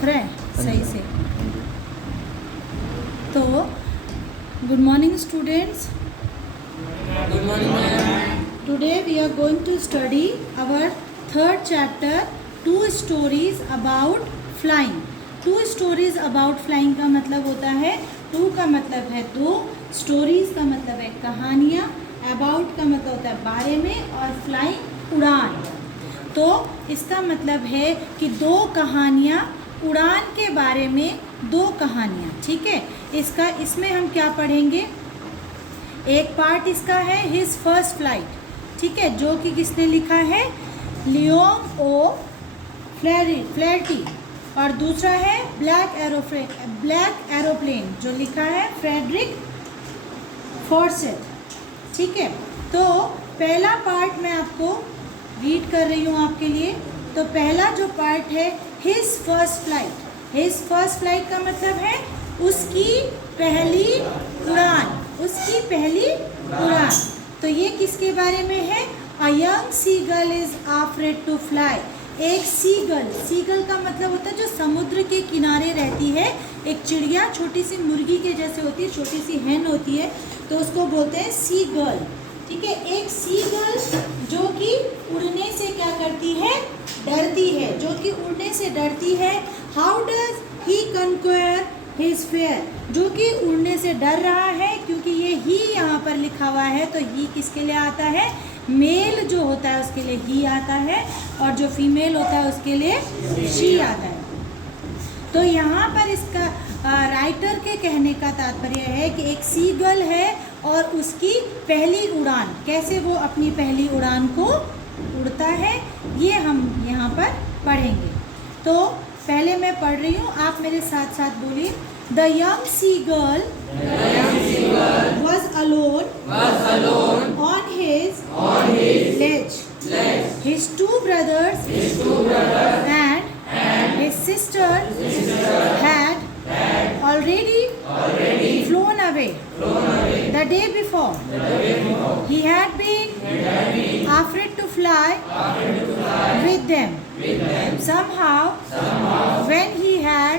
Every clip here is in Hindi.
दिख रहा है सही से? तो good morning students, good morning ma'am. Today we are going to study our third chapter, two stories about flying. Two stories about flying का मतलब होता है, टू का मतलब है दो, स्टोरीज का मतलब है कहानियाँ, अबाउट का मतलब होता है बारे में, और फ्लाइंग उड़ान। तो इसका मतलब है कि दो कहानियाँ, उड़ान के बारे में दो कहानियाँ, ठीक है। इसमें हम क्या पढ़ेंगे, एक पार्ट इसका है हिज फर्स्ट फ्लाइट, ठीक है, जो कि किसने लिखा है, लियोंग ओ फ्लैटी, और दूसरा है ब्लैक एरोप्लेन जो लिखा है फ्रेडरिक फॉर्सेट, ठीक है। तो पहला पार्ट मैं आपको रीड कर रही हूँ आपके लिए। तो पहला जो पार्ट है his first flight. His first flight का मतलब है उसकी पहली उड़ान, उसकी पहली उड़ान। तो ये किसके बारे में है, a young seagull is afraid to fly. एक सीगल का मतलब होता है जो समुद्र के किनारे रहती है, एक चिड़िया, छोटी सी मुर्गी के जैसे होती है, छोटी सी hen होती है, तो उसको बोलते हैं सीगल, ठीक है। एक सीगल जो कि उड़ने से क्या करती है, डरती है, जो कि उड़ने से डरती है। How does he conquer his fear, जो कि उड़ने से डर रहा है, क्योंकि ये ही यहाँ पर लिखा हुआ है, तो ही किसके लिए आता है, मेल जो होता है उसके लिए ही आता है, और जो फीमेल होता है उसके लिए शी आता है। तो यहाँ पर इसका राइटर के कहने का तात्पर्य है कि एक सीगल है और उसकी पहली उड़ान, कैसे वो अपनी पहली उड़ान को उड़ता है, ये हम यहाँ पर पढ़ेंगे। तो पहले मैं पढ़ रही हूँ, आप मेरे साथ साथ बोलिए। The young seagull was alone on his ledge. His two brothers and his sister had already flown away the day before. He had been afraid to fly with them. Somehow, when he had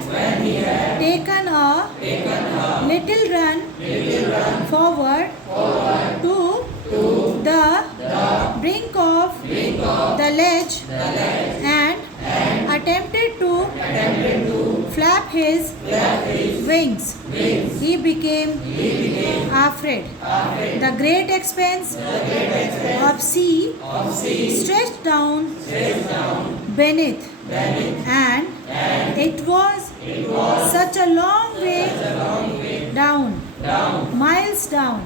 taken a little run forward to the brink of the ledge and attempted to flap his wings, he became afraid. The great expanse of sea stretched down beneath, and it was such a long way down, miles down.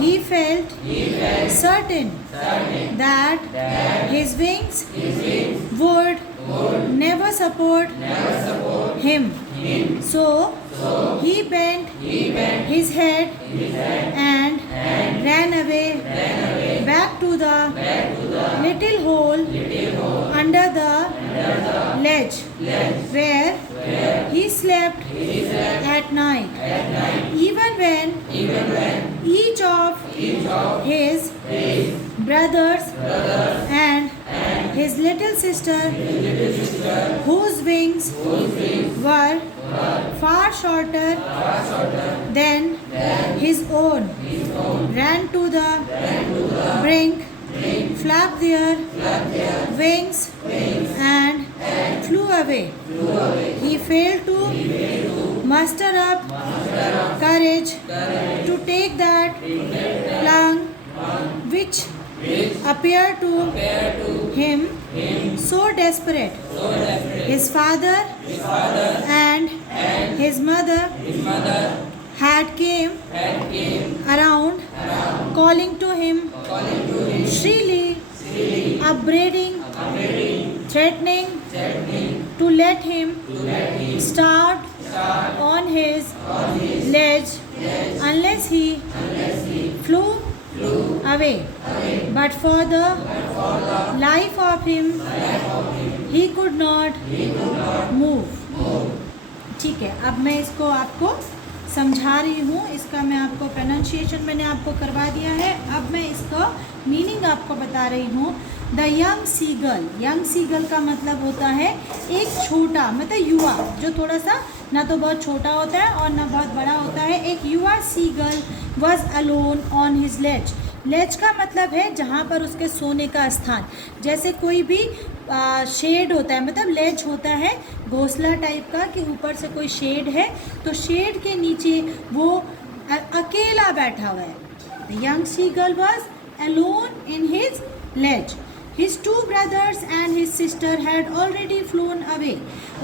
He felt certain that his wings would never support him. So he bent his head and ran away back to the little hole under the ledge where he slept at night. Even when each of his brothers and his little sister, whose wings were far shorter than his own, ran to the brink, flapped their wings and flew away. He failed to muster up courage to take that plunge which appeared to him so desperate. His father and his mother had came around, calling to him shrilly, upbraiding, threatening to let him start on his ledge unless he flew away. But for the life of him, he could not move. ठीक है, अब मैं इसको आपको समझा रही हूँ, इसका मैं आपको प्रोनाउंसिएशन मैंने आपको करवा दिया है, अब मैं इसका मीनिंग आपको बता रही हूँ। The young seagull, young seagull का मतलब होता है एक छोटा, मतलब युवा, जो थोड़ा सा ना तो बहुत छोटा होता है और ना बहुत बड़ा होता है। एक युवा seagull was alone on his ledge. Ledge का मतलब है जहाँ पर उसके सोने का स्थान, जैसे कोई भी शेड होता है, मतलब लेज होता है घोंसला टाइप का कि ऊपर से कोई शेड है, तो शेड के नीचे वो अकेला बैठा हुआ है। The young seagull was alone in his ledge. His two brothers and his sister had already flown away.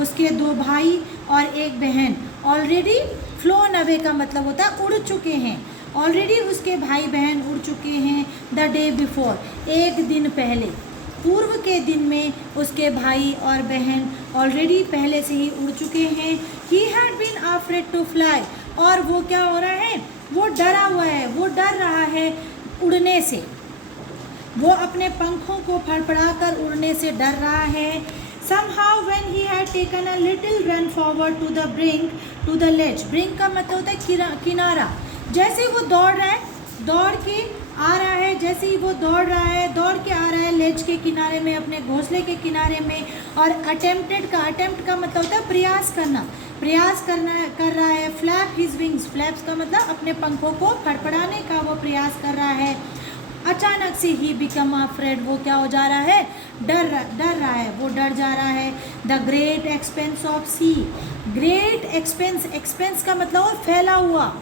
उसके दो भाई और एक बहन already flown away का मतलब होता है उड़ चुके हैं। already उसके भाई बहन उड़ चुके हैं the day before, एक दिन पहले, पूर्व के दिन में उसके भाई और बहन ऑलरेडी पहले से ही उड़ चुके हैं। He had been afraid to fly, और वो क्या हो रहा है, वो डरा हुआ है, वो डर रहा है उड़ने से, वो अपने पंखों को फड़फड़ाकर उड़ने से डर रहा है। Somehow when he had taken a little run forward to the brink, to the ledge, brink का मतलब होता है किनारा, जैसे वो दौड़ रहा है, दौड़ के आ रहा है, जैसे ही वो दौड़ रहा है, दौड़ के आ रहा है लेज के किनारे में, अपने घोंसले के किनारे में, और अटेम्प्ट का मतलब होता है प्रयास करना, कर रहा है। फ्लैप हिज विंग्स, फ्लैप्स का मतलब अपने पंखों को फड़फड़ाने का वो प्रयास कर रहा है। अचानक से ही बिकम अफ्रेड, वो क्या हो जा रहा है, डर रहा है, वो डर जा रहा है। The great expanse of sea, great expanse का मतलब है फैला हुआ,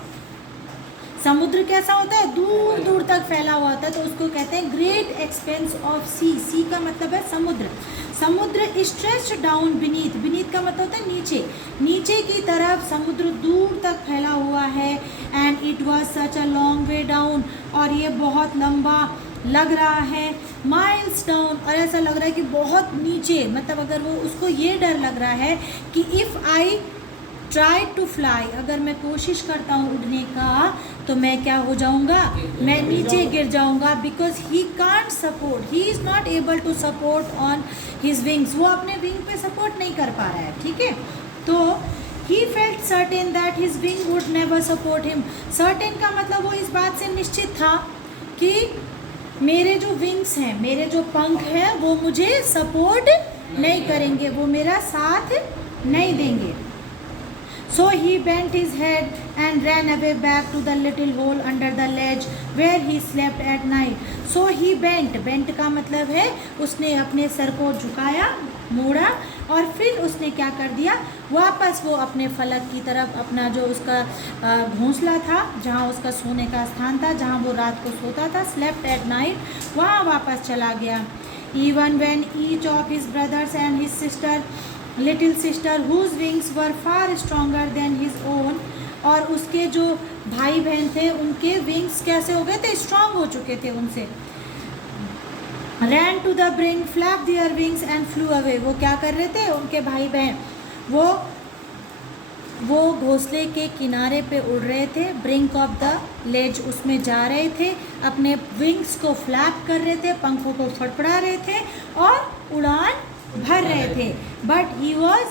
समुद्र कैसा होता है, दूर दूर तक फैला हुआ होता है, तो उसको कहते हैं ग्रेट एक्सपेंस ऑफ सी। सी का मतलब है समुद्र। समुद्र स्ट्रेच्ड डाउन बीनीथ, बीनीथ का मतलब होता है नीचे, नीचे की तरफ समुद्र दूर तक फैला हुआ है। And it was such a long way down, और ये बहुत लंबा लग रहा है। माइल्स डाउन, और ऐसा लग रहा है कि बहुत नीचे, मतलब अगर वो उसको ये डर लग रहा है कि if I try to fly, अगर मैं कोशिश करता हूँ उड़ने का तो मैं क्या हो जाऊँगा, मैं नीचे गिर जाऊँगा। Because he can't support, he is not able to support on his wings, वो अपने विंग पे सपोर्ट नहीं कर पा रहा है, ठीक है। तो he felt certain that his wing would never support him. Certain का मतलब वो इस बात से निश्चित था कि मेरे जो विंग्स हैं, मेरे जो पंख हैं, वो मुझे सपोर्ट नहीं करेंगे, वो मेरा साथ नहीं देंगे। So he bent his head and ran away back to the little hole under the ledge where he slept at night. So he bent का मतलब है उसने अपने सर को झुकाया, मोड़ा, और फिर उसने क्या कर दिया, वापस वो अपने फलक की तरफ, अपना जो उसका घोंसला था, जहाँ उसका सोने का स्थान था, जहाँ वो रात को सोता था, slept at night, वहाँ वापस चला गया। Even when each of his brothers and his little sister whose wings were far stronger than his own, और उसके जो भाई बहन थे उनके विंग्स कैसे हो गए थे, स्ट्रांग हो चुके थे उनसे। ran to the brink, flapped their wings and flew away, वो क्या कर रहे थे, उनके भाई बहन वो घोंसले के किनारे पे उड़ रहे थे, ब्रिंक ऑफ द लेज उसमें जा रहे थे, अपने विंग्स को फ्लैप कर रहे थे, पंखों को फड़फड़ा रहे थे और उड़ान भर रहे थे। But he was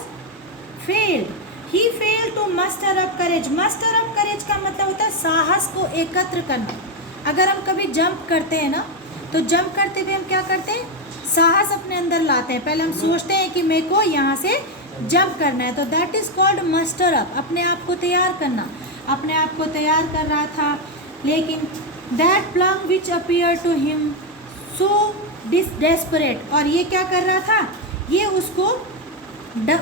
failed, he failed to muster up courage. Muster up courage का मतलब होता है साहस को एकत्र करना। अगर हम कभी जंप करते हैं ना, तो जंप करते हुए हम क्या करते हैं, साहस अपने अंदर लाते हैं। पहले हम सोचते हैं कि मेरे को यहाँ से जंप करना है, तो that is called muster up, अपने आप को तैयार करना। अपने आप को तैयार कर रहा था, लेकिन that plunge which appear to him so desperate, और ये क्या कर रहा था, ये उसको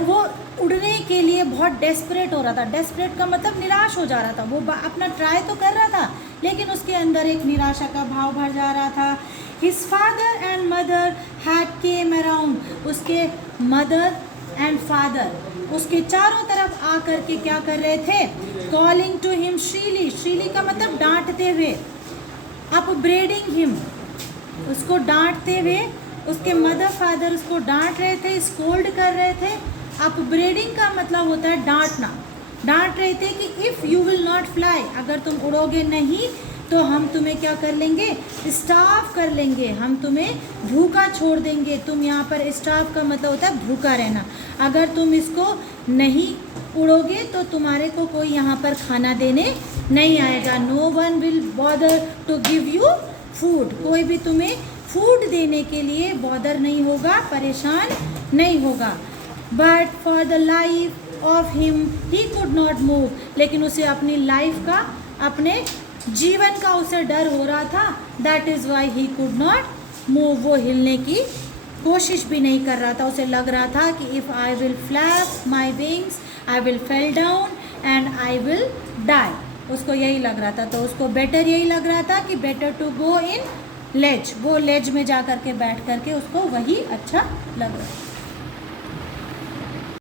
वो उड़ने के लिए बहुत डेस्परेट हो रहा था। डेस्परेट का मतलब निराश हो जा रहा था, वो अपना ट्राई तो कर रहा था, लेकिन उसके अंदर एक निराशा का भाव भर जा रहा था। His father and mother had came around, उसके मदर एंड फादर उसके चारों तरफ आकर के क्या कर रहे थे, कॉलिंग टू हिम श्रीली, श्रीली का मतलब डांटते हुए, अपब्रेडिंग हिम, उसको डांटते हुए, उसके मदर फादर उसको डांट रहे थे, स्कोल्ड कर रहे थे। अपब्रेडिंग का मतलब होता है डांटना, डांट रहे थे कि if you will not fly, अगर तुम उड़ोगे नहीं तो हम तुम्हें क्या कर लेंगे, स्टार्व कर लेंगे, हम तुम्हें भूखा छोड़ देंगे। तुम यहाँ पर स्टार्व का मतलब होता है भूखा रहना, अगर तुम इसको नहीं उड़ोगे तो तुम्हारे को कोई यहाँ पर खाना देने नहीं आएगा। No one will bother to give you food, कोई भी तुम्हें फूड देने के लिए बॉदर नहीं होगा, परेशान नहीं होगा। But for the life of him he could not move, लेकिन उसे अपनी लाइफ का, अपने जीवन का उसे डर हो रहा था। That is why he could not move, वो हिलने की कोशिश भी नहीं कर रहा था। उसे लग रहा था कि if I will flap my wings I will fell down and I will die. उसको यही लग रहा था, तो उसको बेटर यही लग रहा था कि बेटर टू गो इन लेज, वो लेज में जा कर के बैठ करके उसको वही अच्छा लग रहा था।